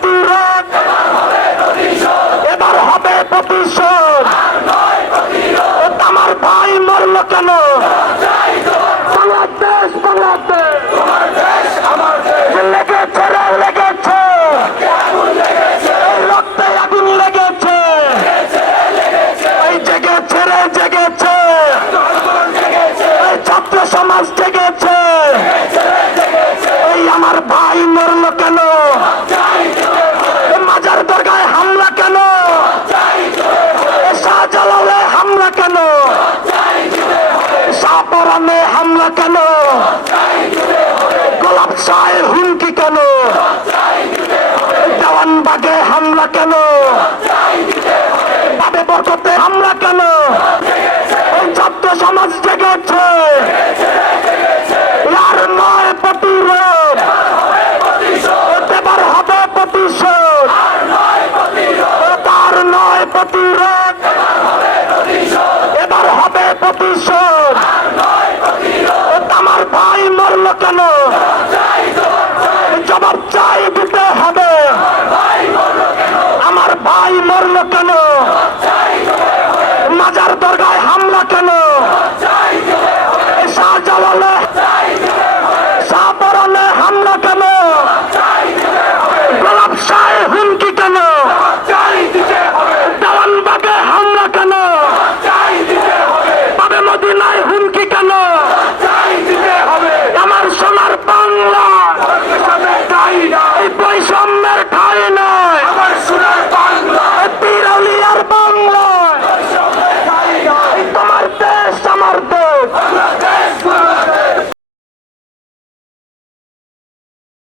প্রতিরোধ, এবার হবে প্রতিশোধ। আমার ভাই মরল কেন? বাংলাদেশ বাংলাদেশ লেগেছে রে লেগেছে, রক্তে আগুন লেগেছে, এই জেগেছে রে জেগেছে, এই ছাত্র সমাজ জেগেছে। এই আমার ভাই মরল কেন? মাজার দরগায় হামলা কেন? শাহজালালে হামলা কেন? শাহপরানে হামলা কেন? গোলাপ শাহে হুমকি কেন? দেওয়ানবাগে হামলা কেন? বাবে বরকতে হামলা কেন? এই ছাত্র সমাজ জেগেছে, আর নয় প্রতিরোধ, এবার হবে প্রতিশোধ, তার নয় প্রতিরোধ, এবার হবে প্রতিশোধ। আমার ভাই মরল কেন?